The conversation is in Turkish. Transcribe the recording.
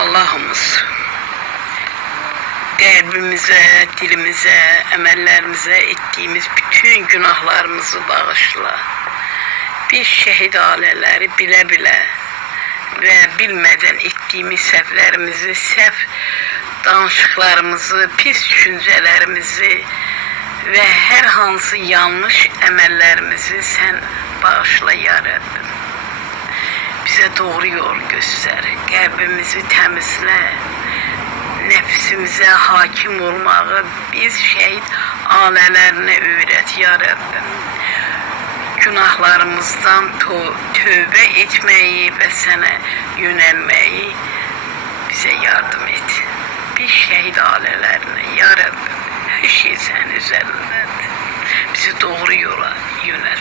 Allah'ımız kalbimize, dilimize, emellerimize ettiğimiz bütün günahlarımızı bağışla. Biz şehit aileleri bile bile ve bilmeden ettiğimiz səhvlərimizi, səhv danışıqlarımızı, pis düşüncelerimizi ve her hansı yanlış emellerimizi sen bağışla ya Rabbim. Bize doğru yol göster, kalbimizi temizle, nefsimize hakim olmağı biz şehit ailelerine öğret ya Rabbim. Günahlarımızdan tövbe etmeyi ve sana yönelmeyi bize yardım et. Biz şehit ailelerine ya Rabbim, her şey senin üzerindedir. Bizi doğru yola yönelt.